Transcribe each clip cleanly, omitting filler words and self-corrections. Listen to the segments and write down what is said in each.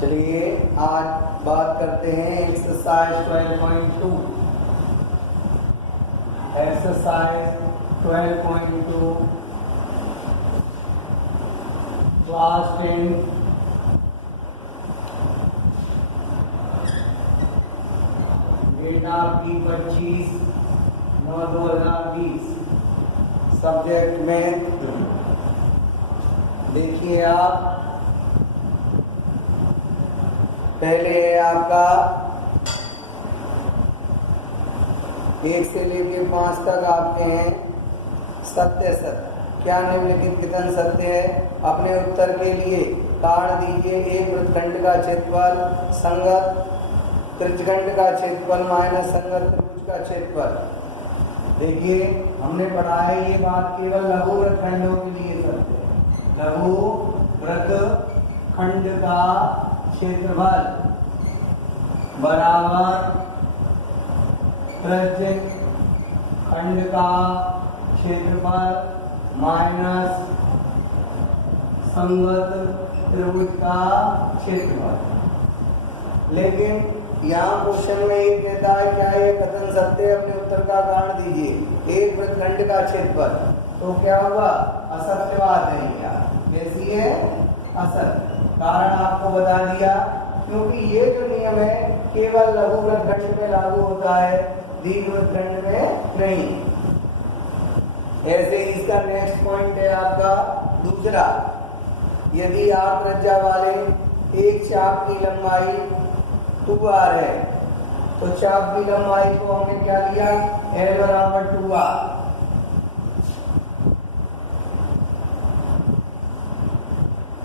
चलिए आज बात करते हैं exercise 12.2। Exercise 12.2 class 10 data P25 9/2020 subject में देखिए आप पहले है आपका 1 से लेके 5 तक आपके हैं सत्य सत्य। क्या निम्नलिखित कथन सत्य है? अपने उत्तर के लिए कारण दीजिए। एक वृत्तखंड का क्षेत्रफल संगत त्रिज्यखंड का क्षेत्रफल माइनस संगत त्रिभुज का क्षेत्रफल। देखिए हमने पढ़ा है ये बात केवल लघु वृत्तखंडों के लिए सत्य है। लघु वृत्तखंड का क्षेत्रफल बराबर त्रिज्यखंड का क्षेत्रफल माइनस संगत त्रिभुज का क्षेत्रफल। लेकिन यहाँ क्वेश्चन में एक देता है क्या ये कथन सत्य है? अपने उत्तर का कारण दीजिए। एक वृत्तखंड का क्षेत्रफल तो क्या होगा? असत्य बात है। क्या कैसी है? असत्य। कारण आपको बता दिया क्योंकि ये जो नियम है केवल लघु वृत्तखंड में लागू होता है, दीर्घ वृत्तखंड में नहीं। ऐसे इसका नेक्स्ट पॉइंट है आपका दूसरा। यदि आप त्रिज्या वाले एक चाप की लंबाई 2r है तो चाप की लंबाई को हमने क्या लिया? L बराबर 2r।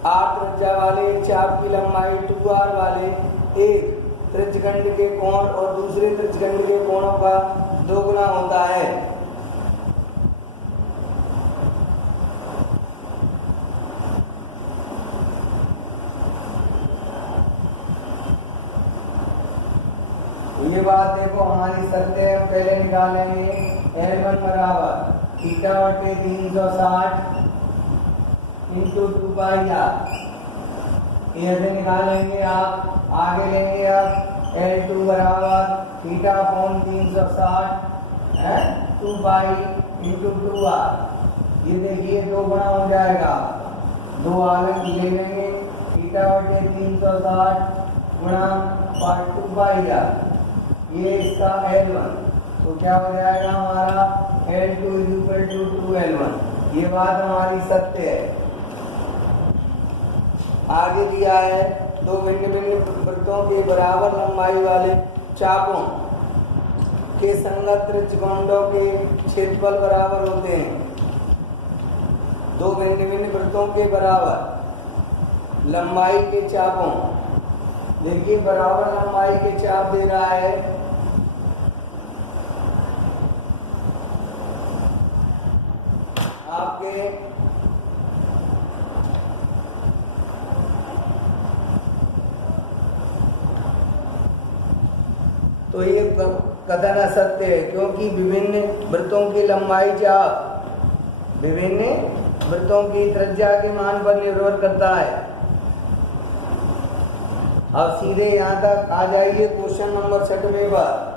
आप त्रिज्या वाले एक चाप की लंबाई 2r वाले एक त्रिज्यखंड के कोण और दूसरे त्रिज्यखंड के कोणों का दोगुना होता है। ये बात देखो हमारी सत्य है। हम पहले निकालेंगे L1 बराबर θ/360 इंटू 2πr। ऐसे निकालेंगे आप। आगे लेंगे आप L2 बराबर θ/360 2π इंटू 2r। ये देखिए दो गुना हो जाएगा। दो आगे ले लेंगे θ/360 गुणा 2πr। ये इसका L1 तो क्या हो जाएगा हमारा L2 = 2L1। ये बात हमारी सत्य है। आगे दिया है दो भिन्न भिन्न वृत्तों के बराबर लंबाई वाले चापों के संगत त्रिज्यखंडों के क्षेत्रफल बराबर होते हैं। दो भिन्न भिन्न वृत्तों के बराबर लंबाई के चापों, देखिए बराबर लंबाई के चाप दे रहा है। आपके तो ये कथन असत्य है क्योंकि विभिन्न वृत्तों की लंबाई चाप विभिन्न वृत्तों की त्रिज्या के मान पर निर्भर करता है। अब सीधे यहाँ तक आ जाइए क्वेश्चन नंबर 6वें पर।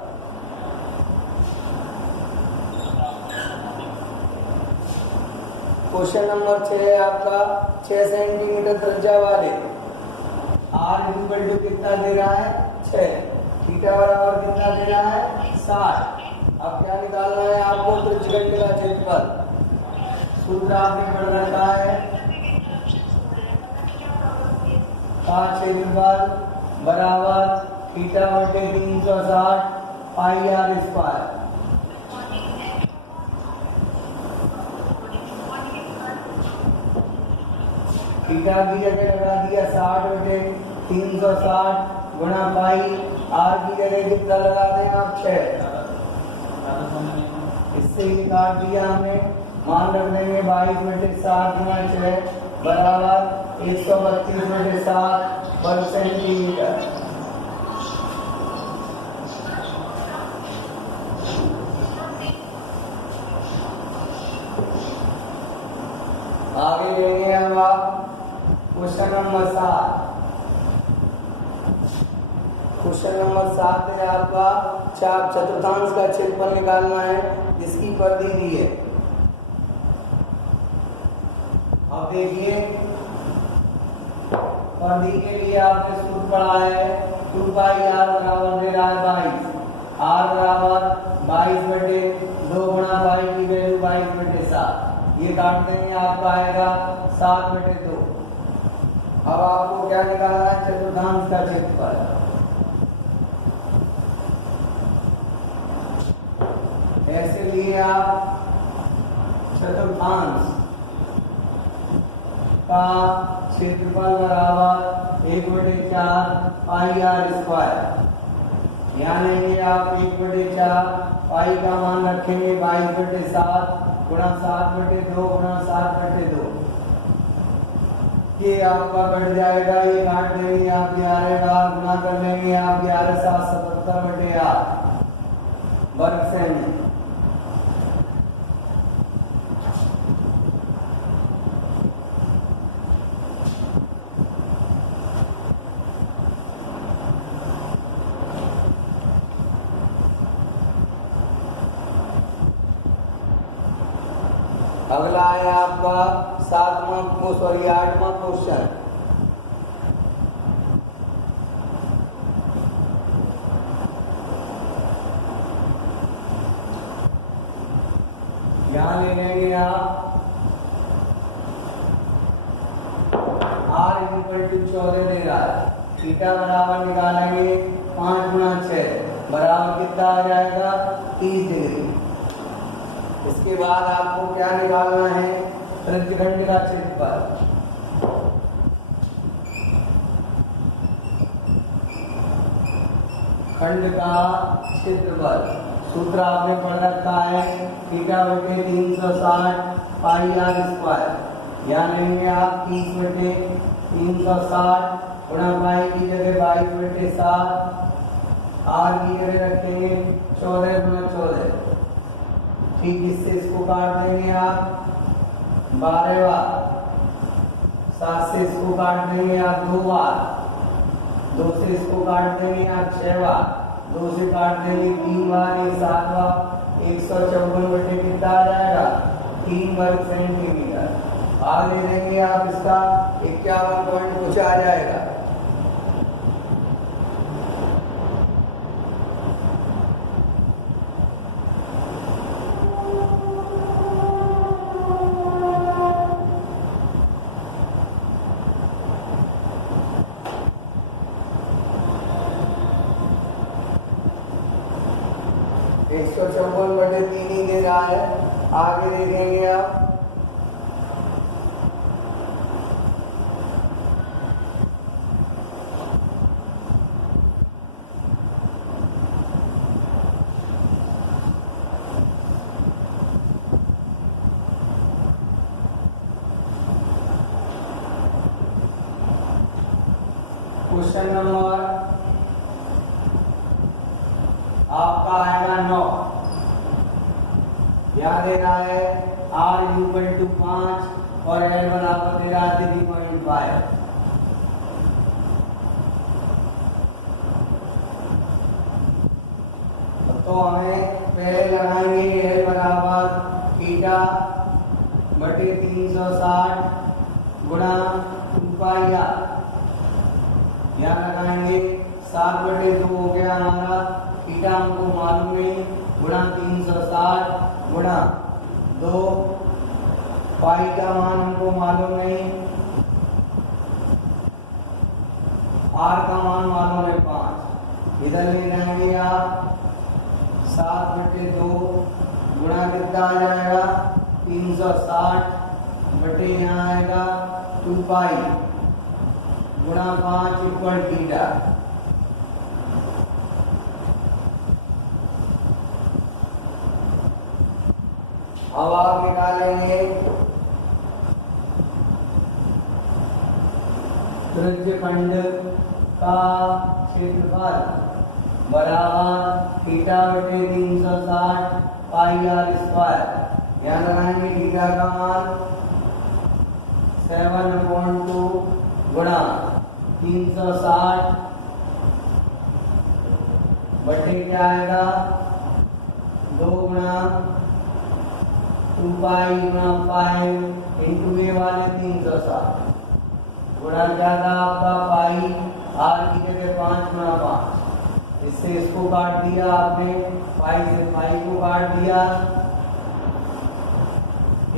क्वेश्चन नंबर 6 है आपका 6 सेंटीमीटर त्रिज्या वाले r = कितना दे रहा है? 6। थीटा बराबर कितना दे रहा है? 60। अब क्या निकालना है आपको? त्रिज्यखंड का क्षेत्रफल। सूत्र आपने पढ़ रखा है। क्षेत्रफल बराबर θ/360 πr²। थीटा की जगह लगा दिया 60/360 गुणा पाई। आर की जगह कितना लगा दें आप? 6। इससे ही निकाल दिया हमने। मान रख देंगे 22/7 गुणा 6 बराबर 132/7 वर्ग सेंटीमीटर। आगे लेंगे हम आप क्वेश्चन नंबर 7। क्वेश्चन नंबर 7 है आपका चाप चतुर्थांश का क्षेत्रफल निकालना है जिसकी परिधि दी है। अब देखिए परिधि के लिए आपने सूत्र पढ़ा है 2 पाई r बराबर दे रहा है 22, r बराबर 22/2 गुणा पाई की वैल्यू 22/7, ये काट देंगे आपका आएगा 7/2। अब आपको क्या निकालना है चतुर्थांश का क्षेत्रफल। ऐसे लिए आप चतुर्थांश का क्षेत्रफल बराबर 1/4 पाई r स्क्वायर। यहाँ लेंगे आप 1/4 पाई का मान रखेंगे 22/7 गुणा 7/2 गुणा 7/2। ये आपका कट जाएगा, ये काट देंगे आप 11 का गुणा कर लेंगे आप 11 7 77/8 वर्ग सेमी। अगला है आपका 8वां क्वेश्चन। यहाँ ले लेंगे आप r = 14 दे रहा है, थीटा बराबर निकालेंगे 5 गुणा 6 बराबर कितना आ जाएगा 30 डिग्री। इसके बाद आपको क्या निकालना है त्रिज्यखंड का क्षेत्रफल। खंड का क्षेत्रफल सूत्र आपने पढ़ रखा है θ/360 पाई r स्क्वायर। यहाँ लेंगे आप 30/360 गुणा पाई की जगह 22/7, r की जगह रखेंगे 14 गुणा 14। ठीक इससे इसको काट देंगे आप 12 बार, 7 से इसको काट देंगे आप 2 बार, 2 से इसको काट देंगे आप 6 बार, 2 से काट देंगे 3 बार, ये 7 बार, 154 कितना आ जाएगा 3 वर्ग सेंटीमीटर। आगे देंगे आप इसका 51 पॉइंट कुछ आ जाएगा। एक 154/3 ही दे रहा है। आगे दे देंगे आप क्वेश्चन नंबर आपका आएगा 9। यहाँ दे रहा है r = 5 और l बराबर दे रहा है 3.5। तो हमें पहले लगाएंगे l बराबर θ/360 गुणा 2 पाई r। यहाँ लगाएंगे 7/2 हो गया हमारा, थीटा हमको मालूम नहीं, गुणा 360 गुणा 2 पाई का मान हमको मालूम नहीं, r का मान मालूम है 5। इधर ले जाएंगे आप 7/2 गुणा कितना आ जाएगा 360 बटे यहाँ आएगा 2 पाई गुणा 5 इक्वल थीटा। अब आप निकालेंगे त्रिज्यखंड का क्षेत्रफल बराबर θ/360 पाई r स्क्वायर। यहाँ लगाएंगे थीटा का मान 7/2 गुणा 360 बटे क्या आएगा 2 गुणा 2 पाई गुणा 5 इंटू ये वाले 360 गुणा क्या था आपका पाई आर की जगह 5 गुणा 5। इससे इसको काट दिया आपने, पाई से पाई को काट दिया,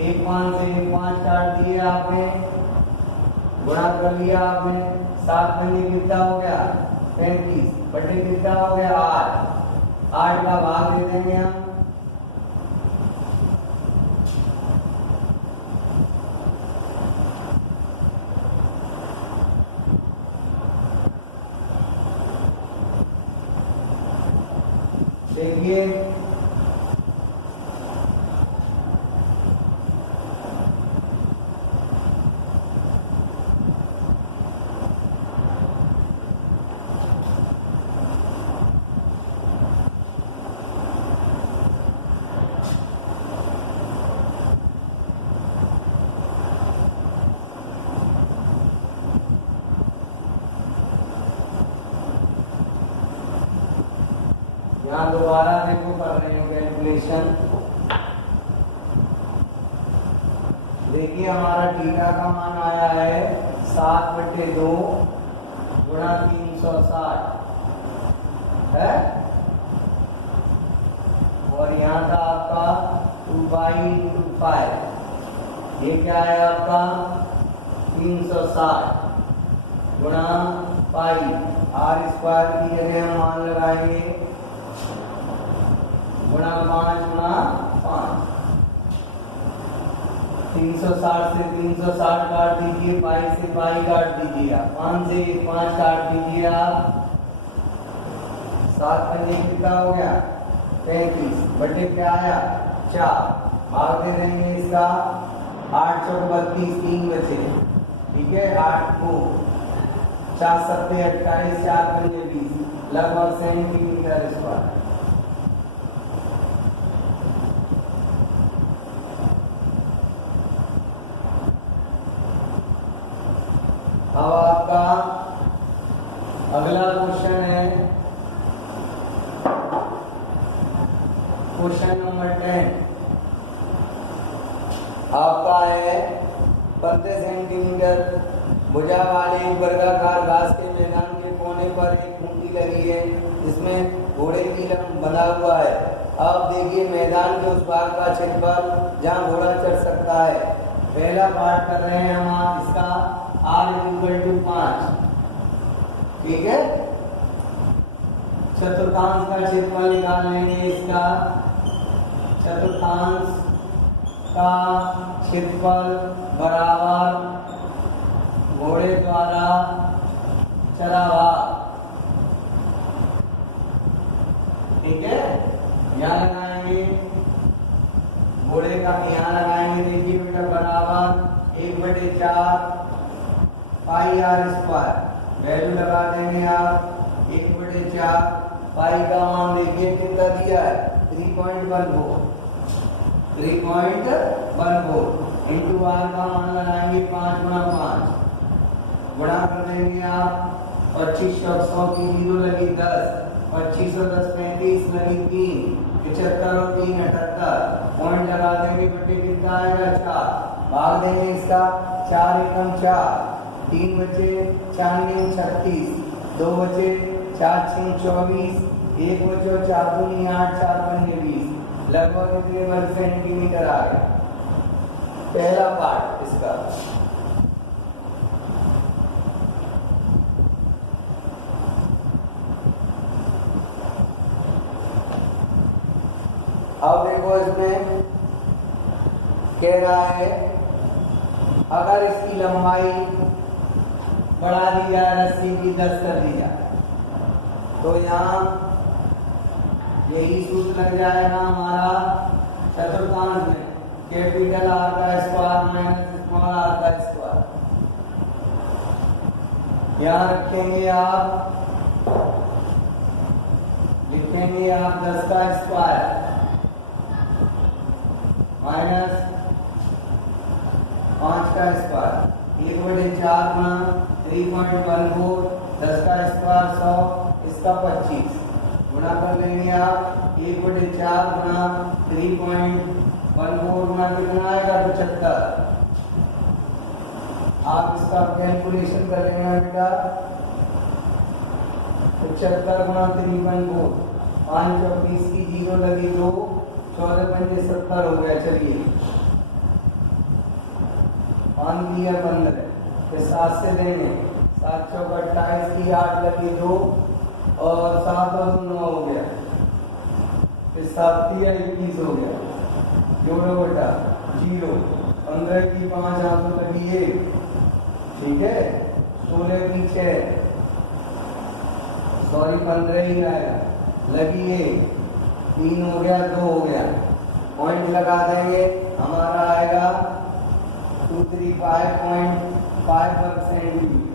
1 5 से 1 5 काट दिए आपने, गुणा कर लिया आपने, 7 पंजे कितना हो गया 35 बटे कितना हो गया 8 का भाग दे देंगे हम। देखिए यहाँ दोबारा देखो कर रहे हैं कैलकुलेशन। देखिए हमारा थीटा का मान आया है 7/2 गुणा 360 है, और यहाँ था आपका 2/5, ये क्या है आपका 360 गुणा पाई, आर स्क्वायर की जगह हम मान लगाएंगे गुणा 5 गुणा 5। 360 से 360 काट दीजिए, पाई से पाई काट दीजिए, 5 से 5 काट दीजिए आप, 7 पंजे कितना हो गया 35 बटे क्या आया 4, भाग दे देंगे इसका 8 चौक 32 3 बचे, ठीक है 8 को 4 सत्ते 28 4 पंजे 20 लगभग सेंटीमीटर स्क्वायर। अब आपका अगला क्वेश्चन है क्वेश्चन नंबर 10 आपका है 32 सेंटीमीटर भुजा वाले वर्गाकार घास के मैदान के कोने पर एक खूंटी लगी है जिसमें घोड़े की लंब बंधा हुआ है। अब देखिए मैदान के उस भाग का क्षेत्रफल जहाँ घोड़ा चढ़ सकता है। पहला पार्ट कर रहे हैं हम इसका r = 5, ठीक है। चतुर्थांश का क्षेत्रफल निकाल लेंगे, इसका चतुर्थांश का क्षेत्रफल बराबर घोड़े द्वारा चरा भाग, ठीक है। यहाँ लगाएंगे घोड़े का, यहाँ लगाएंगे देखिए बेटा बराबर 1/4 पाई आर स्क्वायर, वैल्यू लगा देंगे आप 1/4 पाई का मान देखिए कितना दिया है 3.14 इंटू आर का मान लगाएंगे 5 गुणा 5, गुणा कर देंगे आप 25 100 की 0 लगी 10, 25 और 10 35 लगी 3, 75 और 3 78, पॉइंट लगा देंगे बटे कितना आएगा 4, भाग देंगे इसका 4 एकम 4, 3 बचे 4 9 36, 2 बचे 4 6 24, 1 बचो 4 दूनी 8 4 पंजे 20, लगभग इतने वर्ग सेंटीमीटर आ गया पहला पार्ट इसका। अब देखो इसमें कह रहा है अगर इसकी लंबाई बढ़ा दी जाए रस्सी की 10 कर दी जाए तो यहाँ यही सूत्र लग जाएगा हमारा चतुर्थांश में कैपिटल आर का स्क्वायर माइनस स्मॉल आर का स्क्वायर। यहाँ रखेंगे आप, लिखेंगे आप 10 का स्क्वायर माइनस 5 का स्क्वायर, 1/4 गुणा 3.14, 10 का स्क्वायर 100, इसका 25, गुणा कर लेंगे आप 1/4 गुणा 3.14 गुणा कितना आएगा 75। आप इसका कैलकुलेशन कर लेना बेटा 75 गुणा 3.4 5 और 20 की 0 लगी 2 14 पंजे 70 हो गया। चलिए 5 दिया 15 फिर 7 से देंगे 7 चौक 28 की 8 लगी 2 और 7 और 9 हो गया फिर 7 दिया 21 हो गया। जोड़ो बेटा 0 15 की 5 आंसू लगी 1 ठीक है 16 की 6 सॉरी 15 ही आएगा लगी 1 3 हो गया 2 हो गया पॉइंट लगा देंगे हमारा आएगा 235.5 सेंटीमीटर।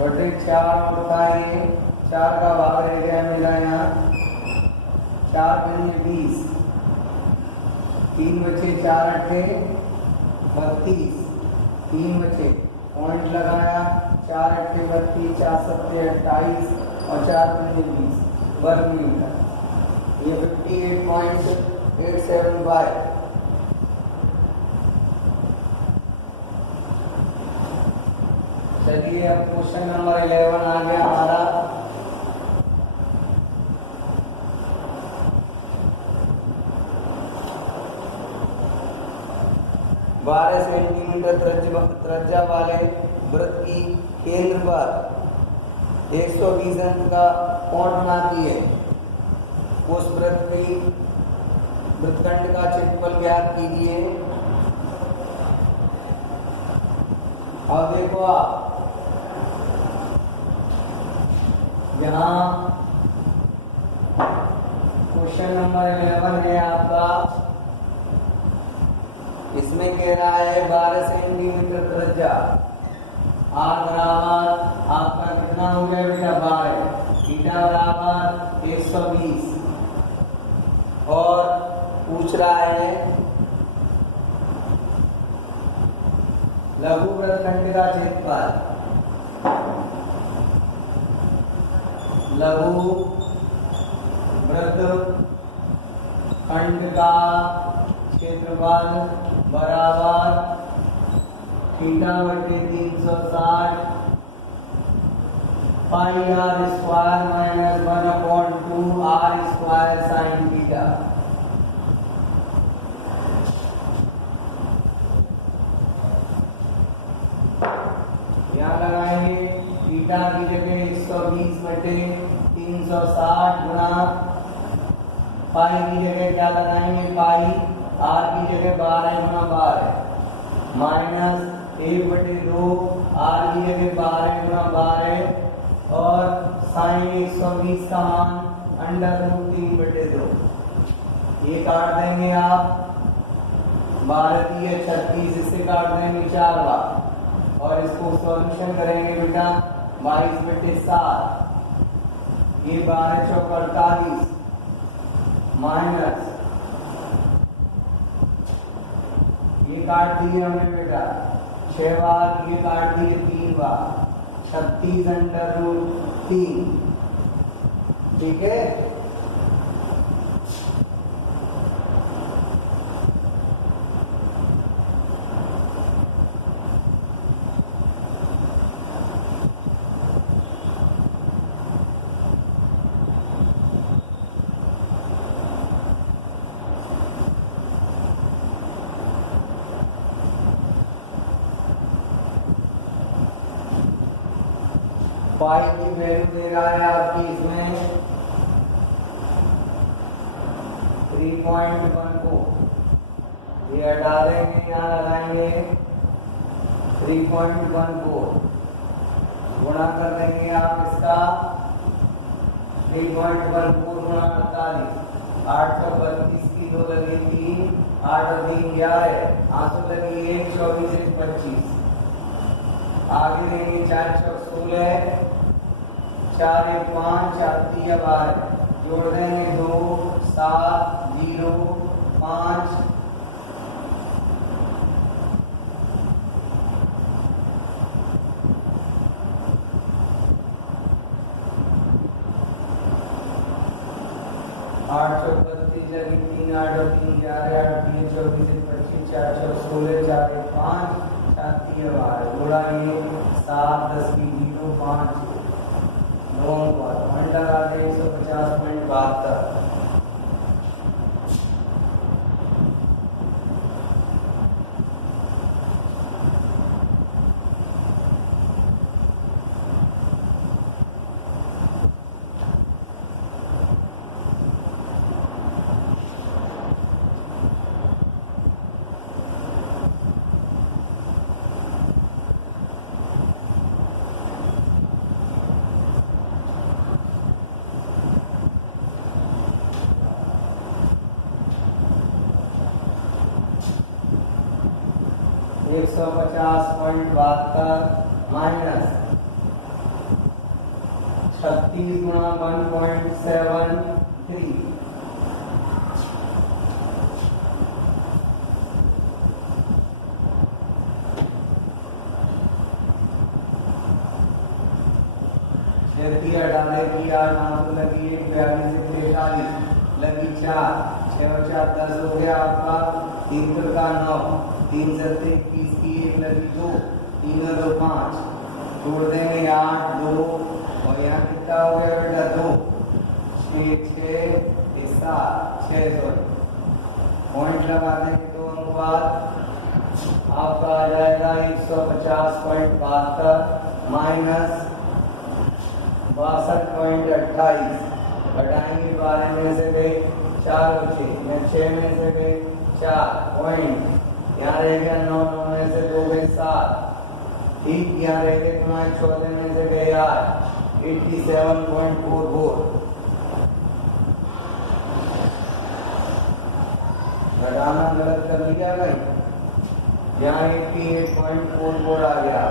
बटे 4 होता है 4 का भाग रह गया मेरा यहाँ 4 दूनी 20 3 बचे 4 अट्ठे 32 3 बचे पॉइंट लगाया 4 अट्ठे 32 4 सत्ते 28 और 4 दूनी 20 वर्ग मीटर ये 58.875। चलिए अब क्वेश्चन नंबर 11 आ गया हमारा। बारह सेंटीमीटर त्रिज्या वाले वृत्त की केंद्र पर 120 अंश का कोण बनाती है। उस वृत्तखंड का क्षेत्रफल ज्ञात कीजिए। अब देखो आप यहाँ क्वेश्चन नंबर 11 है आपका। इसमें कह रहा है 12 सेंटीमीटर त्रिज्या आर बराबर आपका कितना हो गया बेटा 12 थीटा बराबर 120 और पूछ रहा है लघु वृत्तखंड का क्षेत्रफल। लघु वृत्तखंड का क्षेत्रफल बराबर थीटा बटे 360 pi r square minus 1/2 r square sine theta. यहाँ लगाएंगे थीटा की जगह 120 बटे 360 गुणा पाई की जगह क्या लगाएंगे पाई आर की जगह 12 गुणा 12 माइनस 1/2 आर की जगह 12 गुणा 12 और साइन 120 का मान √3/2। ये काट देंगे आप 12 × 36 इससे काट देंगे 4 बार और इसको सॉल्यूशन करेंगे बेटा 22/7 ये 12 चौक 48 माइनस ये काट दिए हमने बेटा 6 बार ये काट दिए 3 बार 36 अंडर रूट 3। ठीक है, पाई की वैल्यू दे रहा है आपकी इसमें 3.14। ये हटा देंगे, यहाँ लगाएंगे 3.14 गुणा कर देंगे आप इसका 3.14 गुणा 48, 832 किलो लगी थी, 8 और 3 11, आंसू लगी 1, 24 1 25। आगे लेंगे 4 चौक 16, 4 1 5, 4 3 12, जोड़ देंगे 2 7 0 5, 832 लगी 3, 8 और 3 11, 8 3 24 25, 4 चौक 16, 4 1 5, 4 3 12, जोड़ा ये 7 10 की 0 5 9 पर पॉइंट लगा दे 150.72। एक 150.72 माइनस 36 गुणा 1.73, डाले की 8 नाम लगी 1 42 से 43 लगी 4 6 और 4 10 हो गया आपका 3 का 9 3 से 30 की 1 लगी 2 3 और 2 5, जोड़ देंगे 8 2 और यहाँ कितना हो गया बेटा 2 6 6 7 6 पॉइंट लगा देंगे 2 अंक बाद आपका आ जाएगा 150.72 माइनस 62.28। घटाएंगे 12 में से गए 4 बचे, मैं 6 में से गए 4 पॉइंट, यहाँ रहेगा 9 9 में से 2 गए 7, ठीक यहाँ रहेंगे तुम्हारे 14 में से गए 8 87.44। घटाना गलत कर लिया भाई, यहाँ 88.44 आ गया।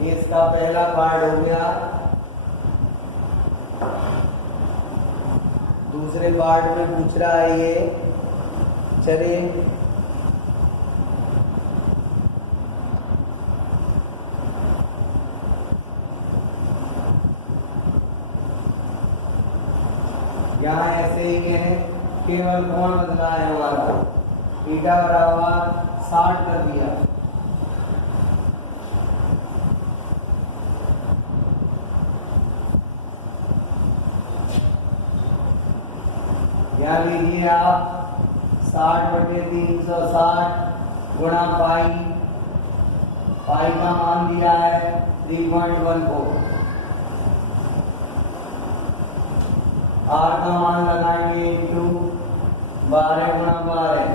ये इसका पहला पार्ट हो गया। दूसरे पार्ट में पूछ रहा है ये, चलिए यहाँ ऐसे ही है, केवल कोण बदला है हमारा, थीटा बराबर 60 कर दिया। यहाँ लीजिए आप 60/360 गुणा पाई, पाई का मान दिया है 3.14, आर का मान लगाएंगे इंटू 12 गुणा 12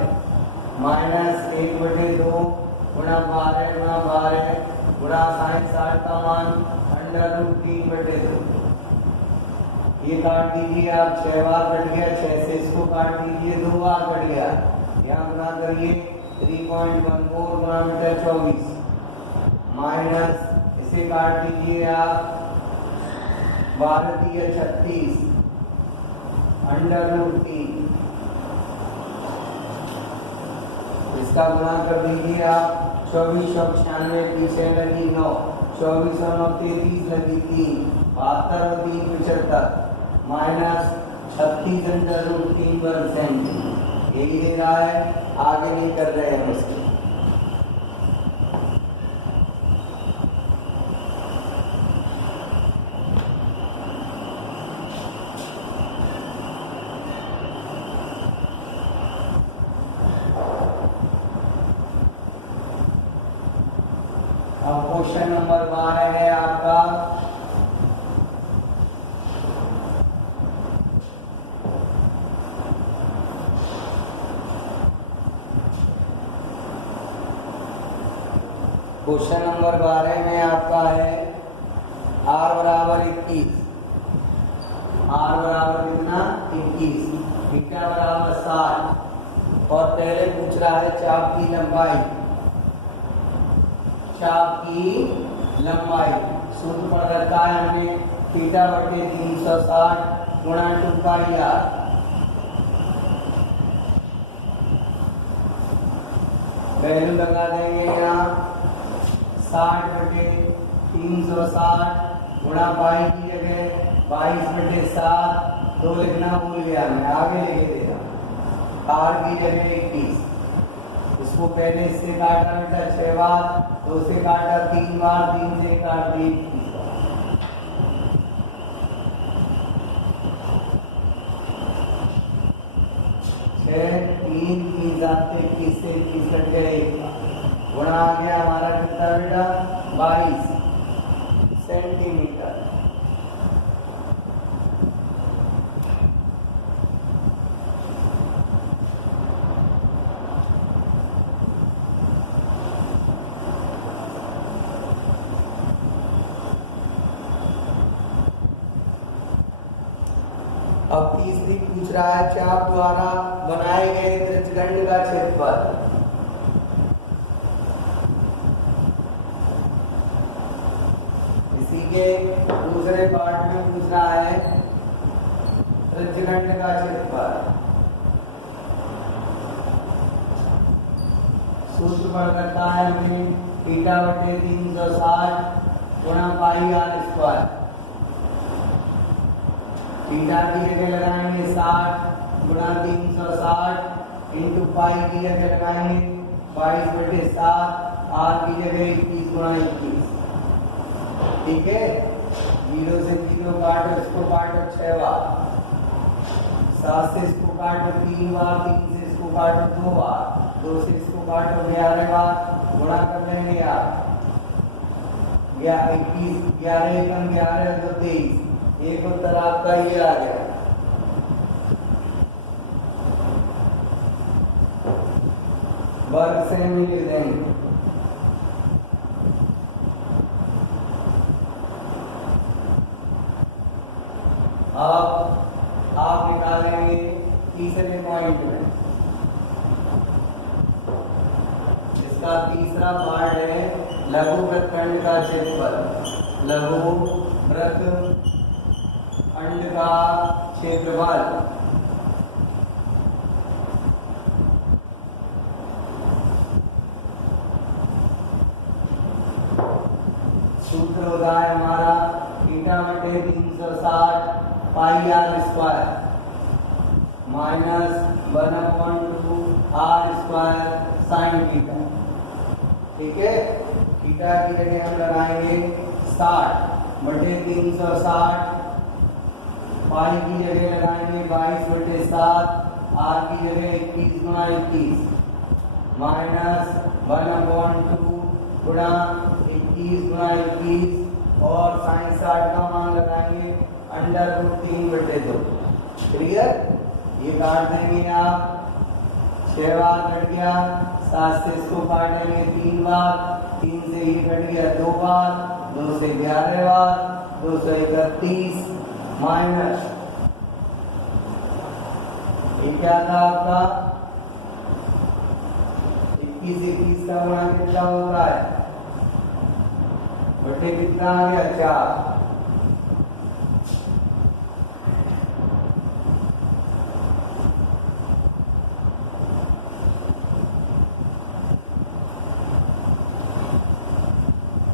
माइनस 1/2 गुणा 12 गुणा 12 गुणा sin 60 का मान √3/2। ये काट दीजिए आप, 6 बार कट गया, 6 से इसको काट दीजिए, 2 बार कट गया, यहाँ गुणा करिए 3.14 गुणा मीटर 24 माइनस इसे काट दीजिए आप 12 36 √3, इसका गुणा कर दीजिए आप 24 और 96 पीछे लगी 9 24 और 33 लगी 3, 72 और 3 75, माइनस 36√3%, यही दे रहा है, आगे नहीं कर रहे हैं उसके। अब क्वेश्चन नंबर 12 है आपका, क्वेश्चन नंबर 12 में आपका है r बराबर 21, r बराबर कितना 21, थीटा बराबर 60 और पहले पूछ रहा है चाप की लंबाई, चाप की लंबाई सूत्र पढ़ रखा है हमने, थीटा बटे 360 गुणा 2πr, वैल्यू लगा देंगे यहाँ 60 बटे 360 गुणा पाई की जगह 22 बटे 7, 2 लिखना भूल गया मैं, आगे लिख देगा, r की जगह 21, इसको पहले इससे काटा बेटा 6 बार, 2 से काटा 3 बार, 3 से काट दी 3 जाते 21 से 21 कट गए, गुणा आ गया हमारा कितना बेटा 22 सेंटीमीटर। अब तीसरी पूछ रहा है चाप द्वारा बनाए गए त्रिज्यखंड का क्षेत्रफल, इसी के दूसरे पार्ट में पूछ रहा है त्रिज्यखंड का क्षेत्रफल, सूत्र पढ़ रखा है हमने, थीटा बटे 360 गुणा पाई r स्क्वायर, थीटा की जगह लगाएंगे 60 गुणा 360 इंटू पाई की जगह लगाएंगे 22 बटे 7, r की जगह 21 गुणा 21, ठीक है, 0 से 0 काटो, इसको काटो 6 बार, 7 से इसको काटो 3 बार, 3 से इसको काटो 2 बार, 2 से इसको काटो 11 बार, गुणा कर लेंगे यार, 21 11 एकम 11 तो 23, एक उत्तर आपका ये आ गया। वर्ग से मिल देंगे, अब आप निकालेंगे तीसरे पॉइंट में, इसका तीसरा पार्ट है लघु वृत्तखंड का क्षेत्रफल, लघु वृत्तखंड का क्षेत्रफल, सूत्र होता है हमारा थीटा बटे 360 पाई r square minus 1/2 r square sine theta, ठीक है, थीटा की जगह हम लगाएंगे 60 बटे 360, पाई की जगह लगाएंगे 22 बटे 7, r की जगह 21 गुणा 21 माइनस 1/2 गुणा 21 गुणा 21 और साइन 60 का मान लगाएंगे √3 बटे 2, क्लियर, ये काट देंगे आप, 6 बार कट गया, 7 से इसको काटेंगे 3 बार, 3 से ये कट गया 2 बार, 2 से 11 बार, 231 माइनस, ये क्या था आपका 21 का गुणा कितना होता है, बटे कितना आ गया 4,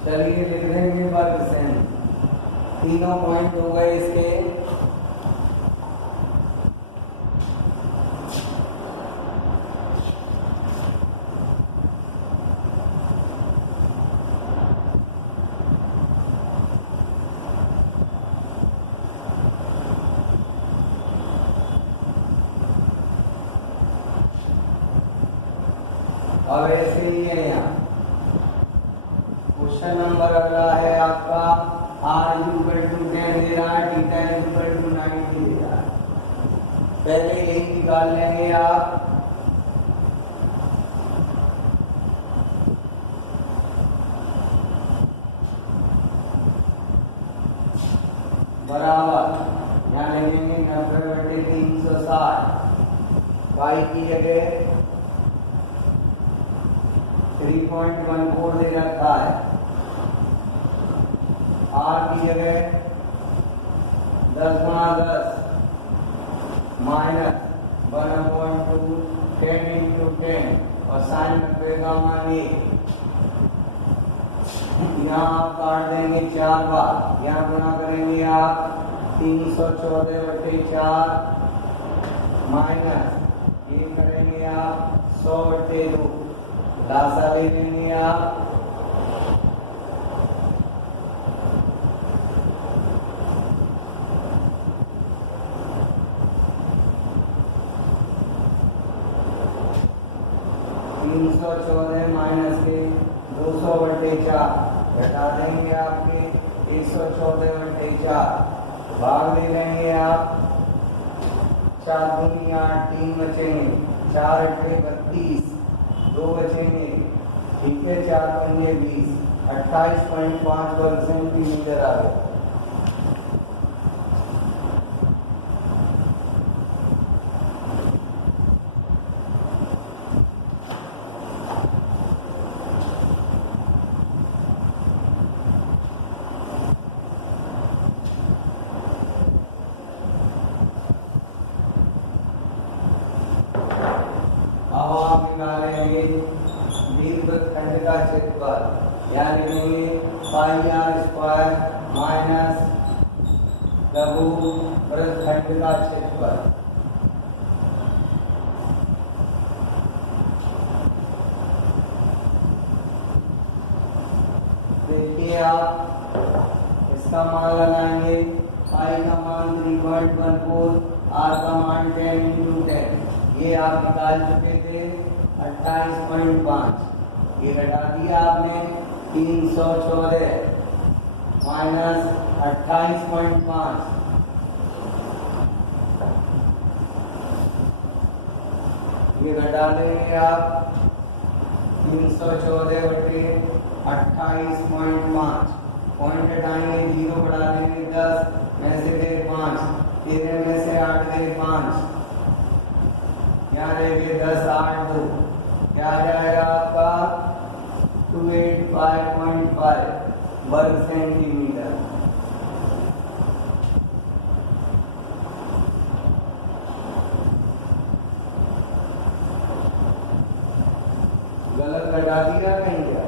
चलिए लिख देंगे वर्ग सेन। तीनों पॉइंट हो गए इसके। अब ऐसे ही है यहाँ क्वेश्चन नंबर अगला है आपका r इक्वल टू 10 दे रहा है, थीटा इक्वल टू 90 दे रहा है। पहले यही निकाल लेंगे आप। बराबर यहाँ लिखेंगे 90/360 y की जगह 3.14 दे रखा है, r की जगह 10×10 माइनस 1/2 10×10 और साइन 90 का मान 1। यहाँ आप काट देंगे 4 बार, यहाँ गुणा करेंगे आप 314/4 माइनस ये करेंगे आप 100/2, लासा ले लेंगे आप। माइनस के 200/4 घटा देंगे आपके 114/4, भाग दे लेंगे आप 4 दूनी 8, 3 बचेंगे, 4 8 32, 2 बचेंगे, ठीक है, 4 पंजे 20, 28.5 वर्ग सेंटीमीटर आ गया। अब आप निकालेंगे दीर्घवृत्तखंड का क्षेत्रफल, यहाँ लिखेंगे पाई r स्क्वायर माइनस लघु वृत्तखंड का क्षेत्रफल। देखिए आप इसका मान लगाएंगे, पाई का मान 3.14, r का मान 10×10, ये आप निकाल चुके थे 28.5, ये घटा दिया आपने 314 माइनस 28.5, ये घटा देंगे आप 314/28.5, पॉइंट हटाएंगे, 0 बढ़ा देंगे 10 में से 5, 13 में से 8 गए 5, यहाँ रहेंगे 10 8 2, क्या आ जाएगा आपका 285.5 वर्ग सेंटीमीटर। गलत लगा दिया कहीं क्या?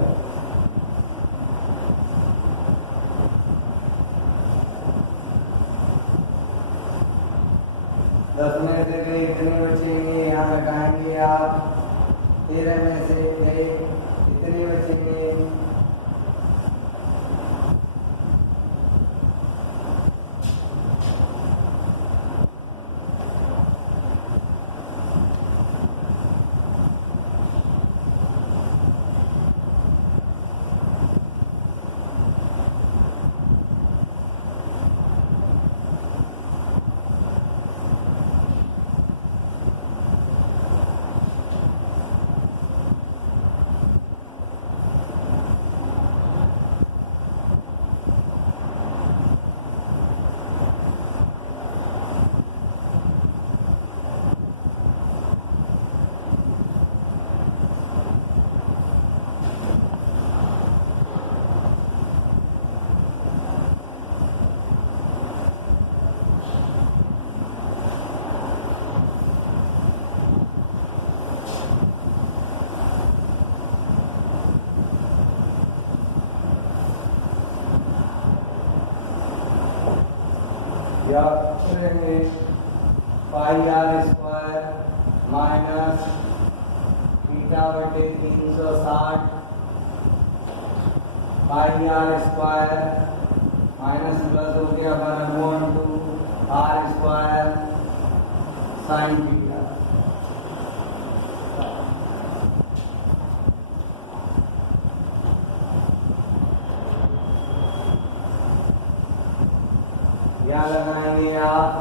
दस में से गए इतने बचेंगे, यहाँ घटाएंगे आप 13 में से गए इतने बचेंगे, या करेंगे पाई आर स्क्वायर माइनस थीटा बटे 360 pi r square minus plus हो गया 1/2 आर स्क्वायर साइन थीटा। क्या लगाएंगे आप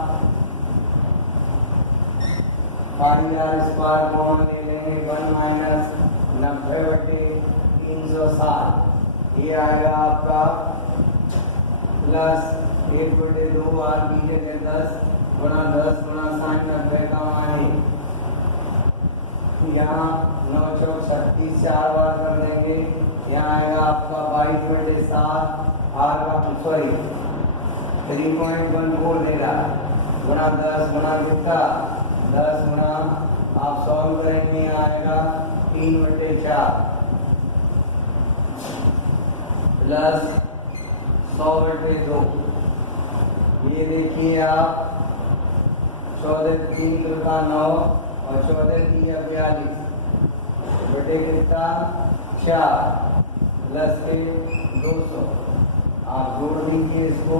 पाई आर स्क्वायर कॉमन ले लेंगे 1 माइनस 90 बटे 360 ये आएगा आपका प्लस 1/2 आर की जगह 10 गुणा 10 गुणा साइन 90 का मान यहाँ 9 चौक 36 4 बार कर देंगे। यहाँ आएगा आपका 22/7 आर का सॉरी 3.14 दे रहा गुणा 10 गुणा कितना 10 गुणा आप सॉल्व करेंगे आएगा 3/4 प्लस 100/2 ये देखिए आप 14 3 का 9 और 14 3 42 बटे कितना 4 प्लस के 200 आप जोड़ दीजिए इसको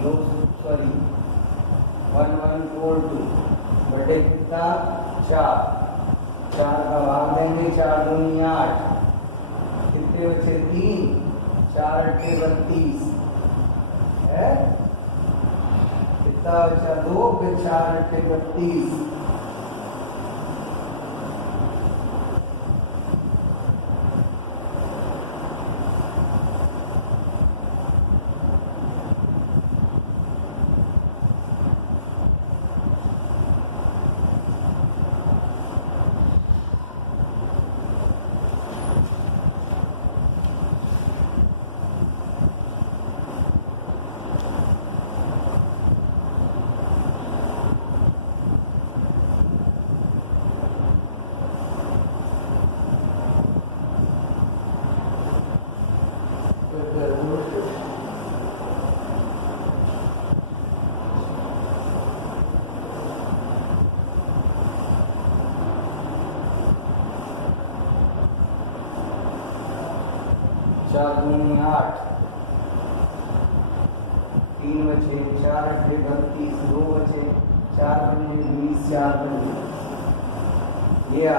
1142 बटे कितना 4 का भाग देंगे 4 दूनी 8 कितने बचे 3 4 8 32 है कितना बचा 2 फिर 4 8 32 4 दूनी 8 3 बचे 4 8 32 2 बचे 4 बचे 20 4 बचे ये आ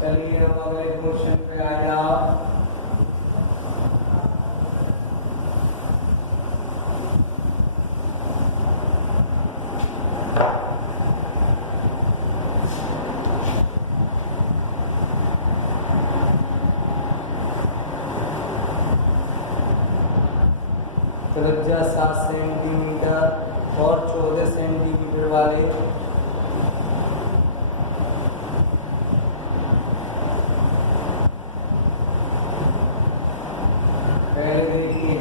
चलिए अब अगले क्वेश्चन पे आ जाओ। त्रिज्या 7 सेंटीमीटर और 14 सेंटीमीटर वाले पहले देखिए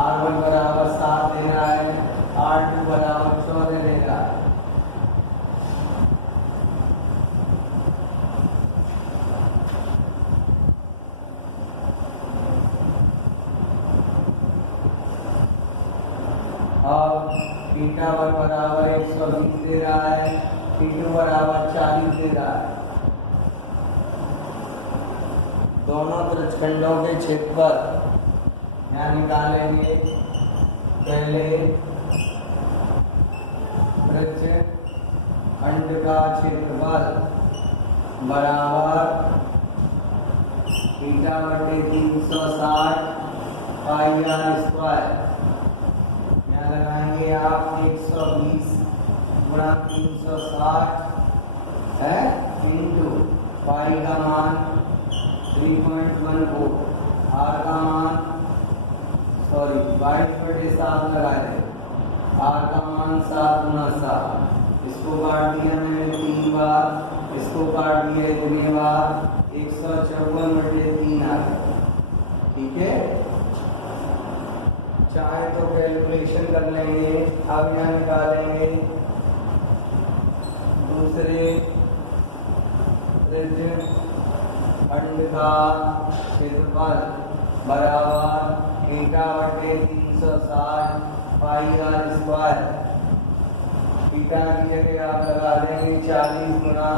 R1 बराबर 7 दे रहा है R2 बराबर 14 दे रहा है। अब थीटा बराबर 120 दे रहा है थीटा बराबर 40 दे रहा है। दोनों त्रिज्यखंडों के क्षेत्रफल यहाँ निकालेंगे। पहले त्रिज्यखंड का क्षेत्रफल बराबर थीटा बटे 360 पाई आर स्क्वायर लगाएंगे आप 120 गुणा 360 है इंटू पाई का मान 3.14 आर का मान 22/7 लगा दें आर का मान 7 गुना 7 इसको काट दिया मैंने 3 बार इसको काट दिया इतने बार 154/3 आ गया। ठीक है चाहे तो कैलकुलेशन कर लेंगे। अब यहाँ निकालेंगे दूसरे खंड का क्षेत्रफल बराबर ईटा बटे 360 पाई आर स्क्वायर। ईटा की जगह आप लगा देंगे 40 गुना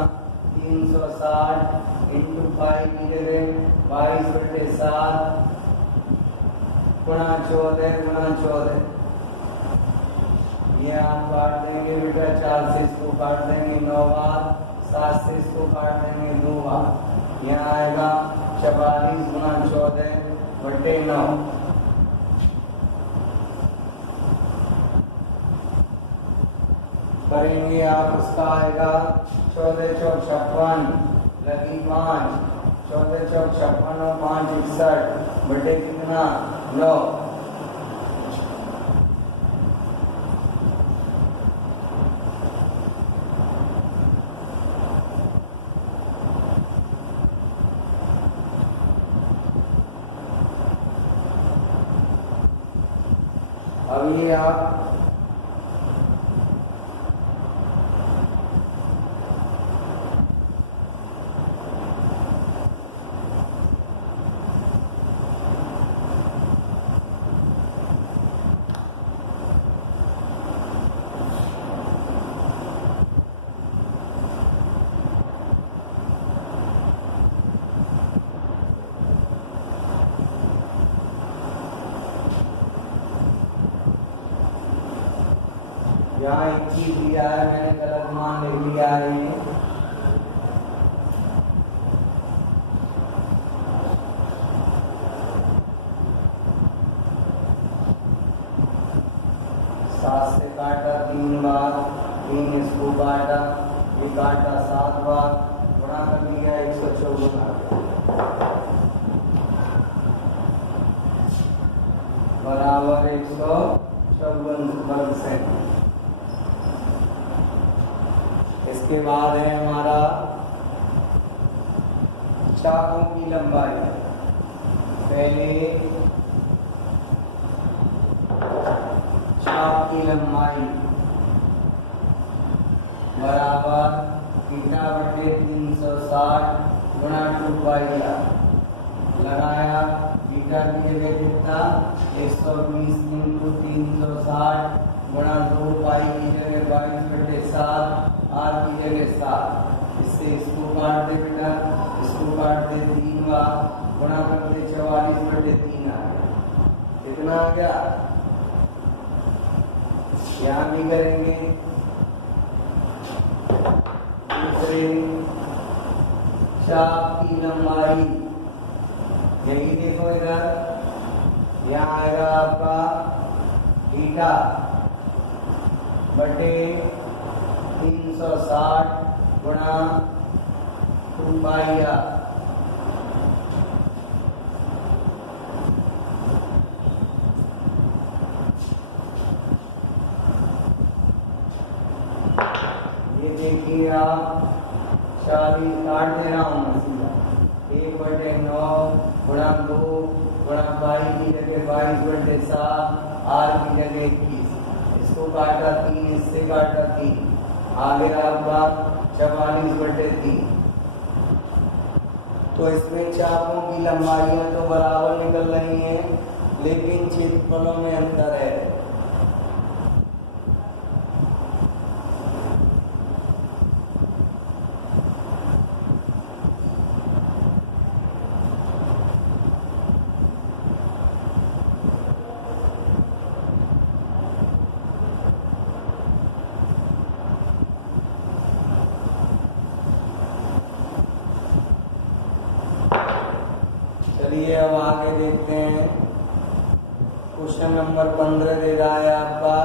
360 इंटू पाई की जगह 22/7 गुणा 14 ये आप काट देंगे बेटा। 4 से इसको काट देंगे 9 बार, 7 से इसको काट देंगे 2 बार। यहाँ आएगा 44 गुना 14/9। करेंगे आप उसका आएगा 14 चौक 56 लगी 5, 14 चौक 56 और 5 61 बटे कितना 9। अब ये आप यहाँ एक चीज लिया है, मैंने गलत मान लिख लिया है। सात से काटा 3 बार, 3 इसको काटा, ये काटा 7 बार, गुणा कर लिया 154 आ गया बराबर 154%। इसके बाद है हमारा चाकों की लंबाई। पहले चाक की लंबाई बराबर ईटा बटे 360 गुणा 2 पाई लगाया। ईटा की जगह कितना 120 इंटू 360 गुणा 2 पाई की जगह 22/7 आर की जगह 7। इससे इसको काट दे बेटा, इसको काट दे 3 बार, गुणा कर दे 44/3 आ गया। कितना आ गया? यहाँ भी करेंगे दूसरे चाप की लंबाई। यही देखो इधर, यहाँ आएगा आपका ईटा बटे 360 गुणा 2 पाई आर। ये देखिए आप 40 काट दे रहा हूँ मैं सीधा। 1/9 गुणा 2 गुणा पाई की जगह 22/7 आर की जगह 21। इसको काटा 3, इससे काटा 3, आगे आपका 44/3। तो इसमें चापों की लंबाइयां तो बराबर निकल रही हैं, लेकिन क्षेत्रफलों में अंतर है। चलिए अब आगे देखते हैं। क्वेश्चन नंबर 15 दे रहा है आपका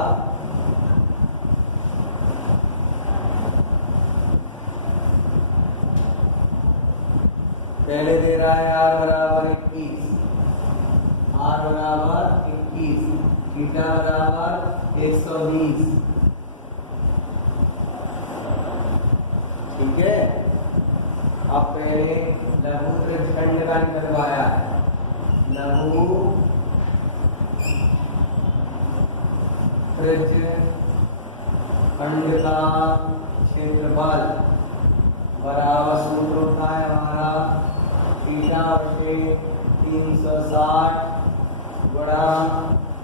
पहले दे रहा है r बराबर 21, r बराबर 21, थीटा बराबर 120। ठीक है, अब पहले लघु त्रिभुज का निकलवाया। लघु त्रिभुज खंड का क्षेत्रफल बराबर सूत्र होता है हमारा थीटा बटे 360 गुणा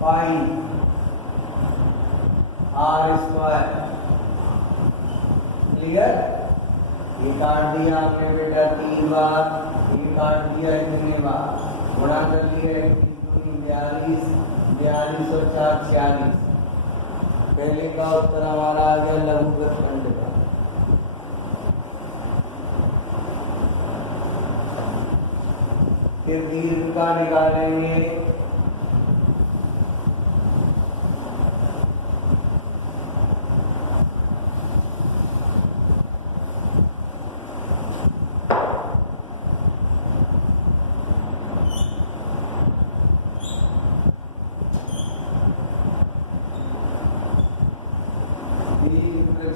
पाई आर स्क्वायर। क्लियर? ये काट दिया आपने बेटा 3 बार, ये काट दिया इतने बार, गुणा कर लिया 42 42 और 4 46। पहले का उत्तर हमारा आ गया लघुगत खंड का। फिर दीर्घ का निकालेंगे।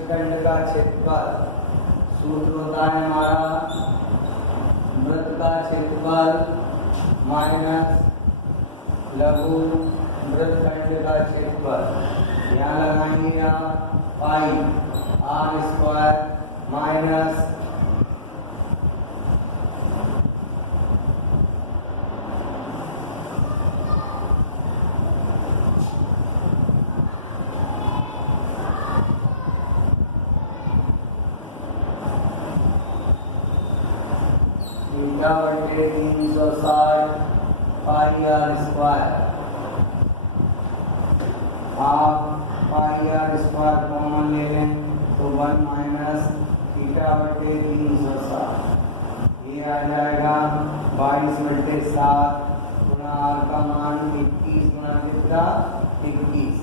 खंड का क्षेत्रफल सूत्र होता है हमारा वृत्त का क्षेत्रफल माइनस लघु वृत्तखंड का क्षेत्रफल। यहाँ लगाएंगे आप पाई आर स्क्वायर माइनस थीटा बटे 360 पाई आर स्क्वायर। आप पाई आर स्क्वायर कॉमन ले लें तो 1 माइनस थीटा बटे 360, ये आ जाएगा 22 बटे 7 गुणा आर का मान 21 गुणा कितना 21,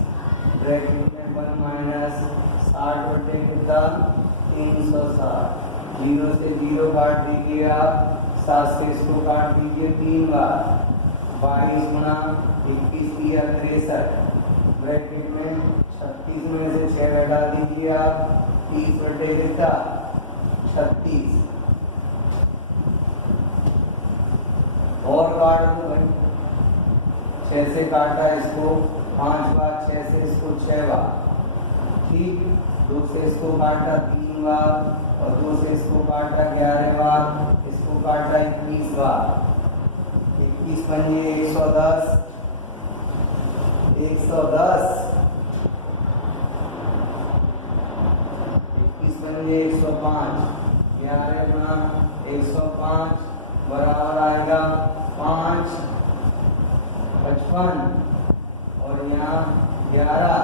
ब्रैकेट में 1 माइनस 60 बटे कितना 360, 0 से 0 काट दीजिए आप, 7 से इसको काट दीजिए 3 बार, 22 गुणा 21 किया 63, ब्रैकेट में 36 में से 6 घटा दीजिए आप, 30 बटे कितना 36, और काट दो भाई, 6 से काटा इसको 5 बार, 6 से इसको 6 बार, ठीक, 2 से इसको काटा 3 बार और 2 से इसको काटा 11 बार, इसको काटा 21 बार, 21 पंजे 110, 110, 21 पंजे 105, 11 गुना 105 बराबर आएगा 5 55, और यहाँ 11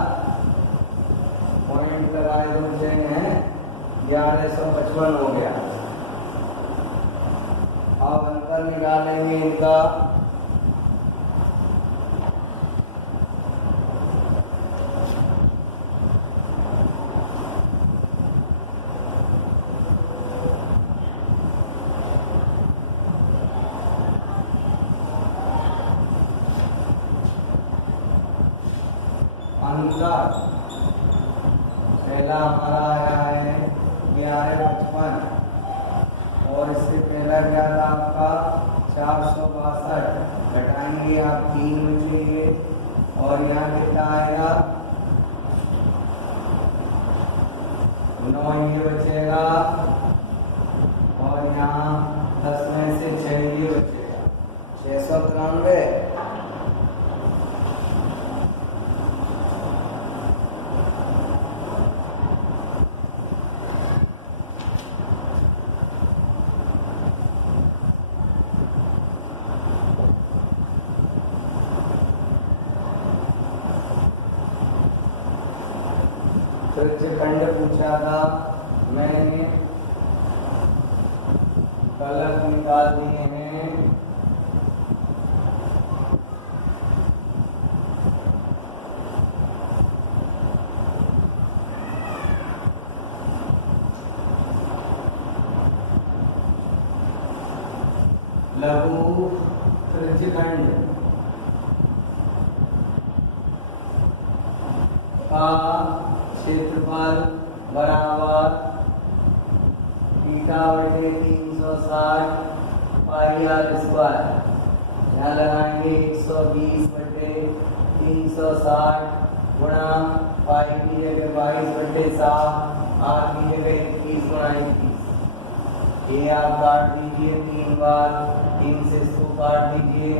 पॉइंट लगाए दो हैं, 1155 हो गया। अब अंतर निकालेंगे इनका। अंतर पहला हमारा आया है 1155, और इससे पहला क्या था आपका 462, घटाएंगे आप 3 बचेंगे, और यहाँ कितना आएगा 9 ये बचेगा, और यहाँ 10 में से 6 ये बचेगा 693। खंड पूछा था, मैंने गलत निकाल दिए हैं। लघु त्रिज्यखंड का क्षेत्रफल बराबर थीटा बटे 360 पाई आर स्क्वायर। यहाँ लगाएंगे 120 बटे 360 गुणा पाई की जगह 22 बटे 7, आर की जगह 21 गुणा 21, ये आप काट दीजिए 3 बार, 3 से इसको काट दीजिए,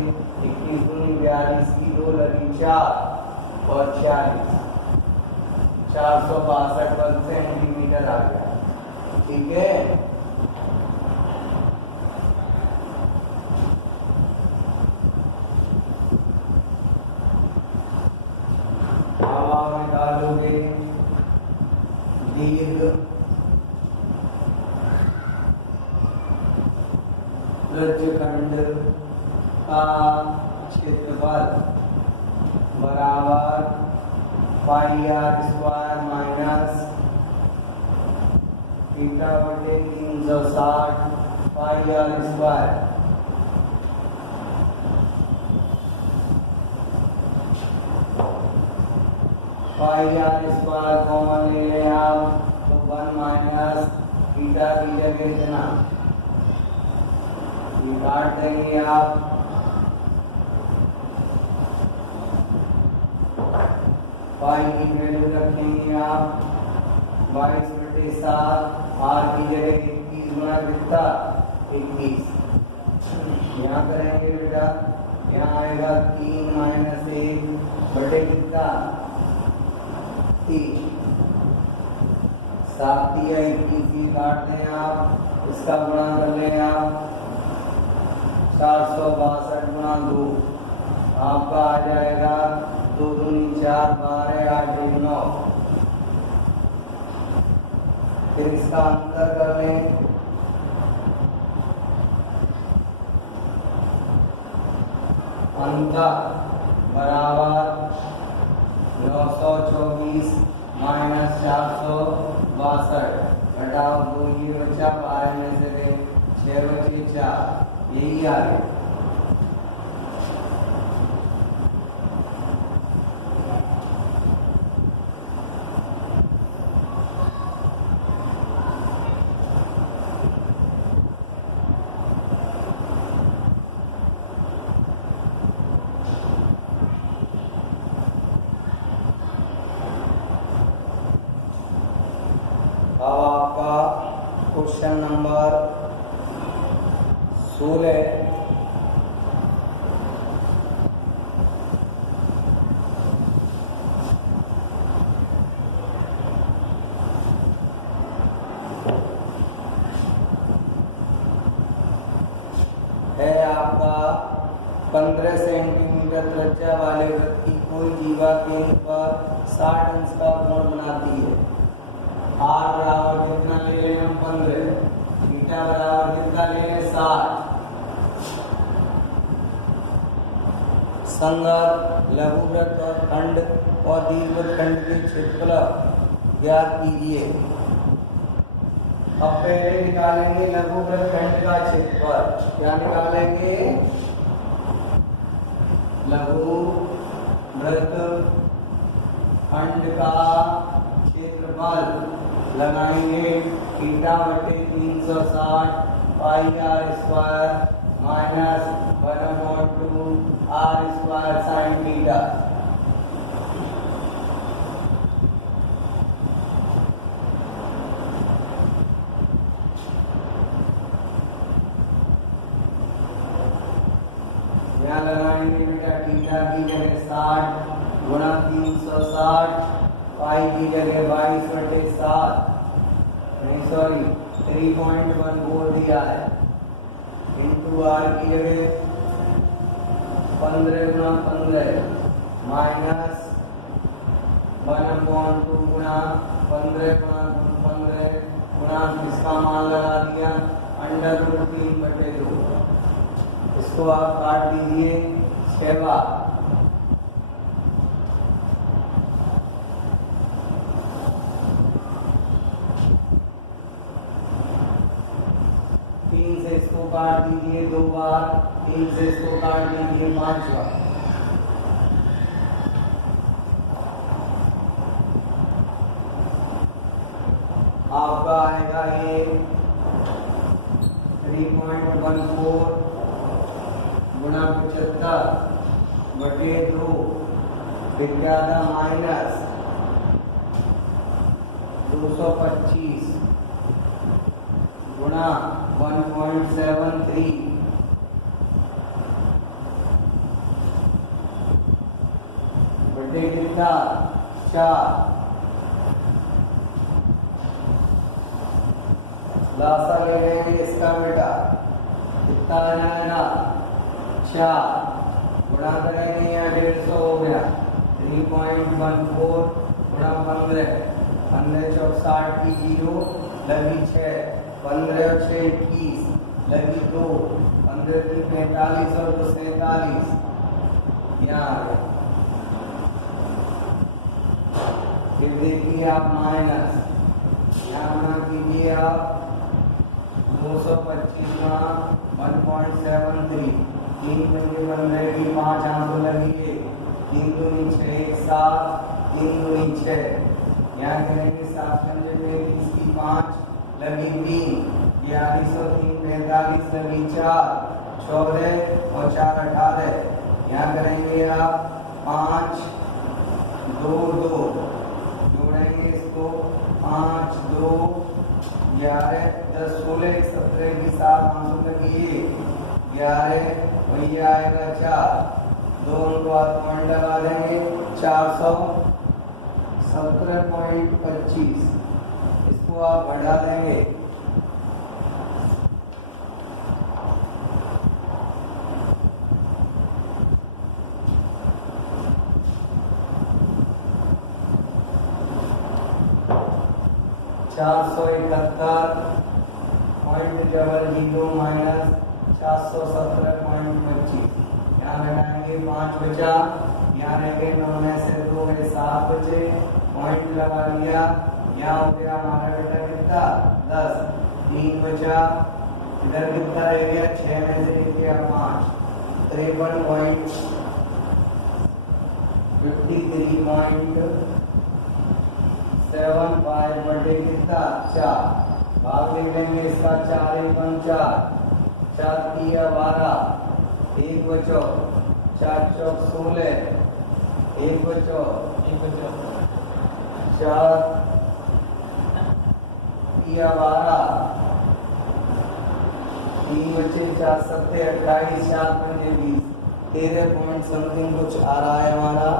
21 दूनी 42 की 2 लगी 4 और 40, 462 सेंटीमीटर आ गया। ठीक है, अब आप निकालोगे दीर्घ रज्जुखंड का क्षेत्रफल बराबर pi r square minus theta बटे 360 pi r square. Pi r square common ले लें आप, तो 1 माइनस थीटा की जगह इतना ये काट देंगे आप, पाई की वैल्यू रखेंगे आप 22/7, आर की जगह 21 गुना कितना 21, यहाँ करेंगे बेटा, यहाँ आएगा 3 माइनस 1 बटे कितना 3, 7 या 21 काट दें आप, इसका गुणा कर लें आप 462 गुणा 2, आपका आ जाएगा 2 दूनी 4, 12 8 1 9। फिर इसका अंतर कर लें, अंतर बराबर 924 माइनस 462, घटाओ 2 ये बचा, 12 में से 6 बचे 4, यही आ गया। अब आपका क्वेश्चन नंबर 16 है आपका 15 सेंटीमीटर त्रिज्या वाले वृत्त की कोई जीवा केंद्र पर 60 अंश का कोण बनाती है। आर बराबर कितना ले लें हम 15, थीटा बराबर कितना ले लें 60। संगत लघुवृत्त और खंड और दीर्घवृत्त खंड के क्षेत्रफल ज्ञात कीजिए। अब पहले निकालेंगे लघुवृत्त खंड का क्षेत्रफल। क्या निकालेंगे? लघुवृत्त खंड का क्षेत्रफल लगाएंगे थीटा बटे 360 pi r square minus 1/2 r square sine theta. यहाँ लगाएंगे बेटा थीटा की जगह 60 गुणा 360 पाई की जगह 22/7 नहीं सॉरी 3.14 दिया है इंटू आर की जगह 15 गुणा 15 माइनस 1/2 गुणा 15 गुणा 15 गुणा इसका मान लगा दिया √3/2। इसको आप काट दीजिए 6 बार। से इसको काट दीजिए 2 बार, 3 से इसको काट दीजिए 5 बार। आपका आएगा ये 3.14 गुणा 75/2 फिर क्या था माइनस 225 गुणा 3.73 बटे कितना 4 लासा ले लेंगे इसका बेटा कितना आ जाएगा 4 गुणा करेंगे यहाँ 150 हो गया 3.14 गुणा 15 15 चौक 60 की 0 लगी 6 15 और 6 21 लगी 2 15 की 45 और 2 47 यहाँ आ गए। फिर देखिए आप माइनस यहाँ ना कीजिए आप 225 का 1.73 3 पंजे 15 की 5 आंसू लगी 3 दूनी 6 1 7 3 दूनी 6 यहाँ करेंगे 7 पंजे 35 की 5 लगी 3 42 और 3 45 लगी 4 14 और 4 18 यहाँ करेंगे आप 5 2 2 जोड़ेंगे इसको 5 2 11 10 16 17 की 7 आंसू लगी 11 वही आएगा 4 दो उनको पॉइंट लगा देंगे 417.25 इसको आप बढ़ा देंगे 471.00 माइनस 417.25 यहाँ लगाएंगे 5 बचा यहाँ रहेंगे 9 में से 2 है 7 बचे पॉइंट लगा लिया यहाँ हो गया हमारा बेटा कितना 10 3 बचा इधर कितना रह गया 6 में से गया 5 53.75 बटे कितना 4 भाग लिख लेंगे इसका 4 1 4 4 किया 12 1 बचो 4 चौक 16 1 बचो 4 किया 12 3 बचे 4 7 28 4 पंजे 20 13 पॉइंट समथिंग कुछ आ रहा है हमारा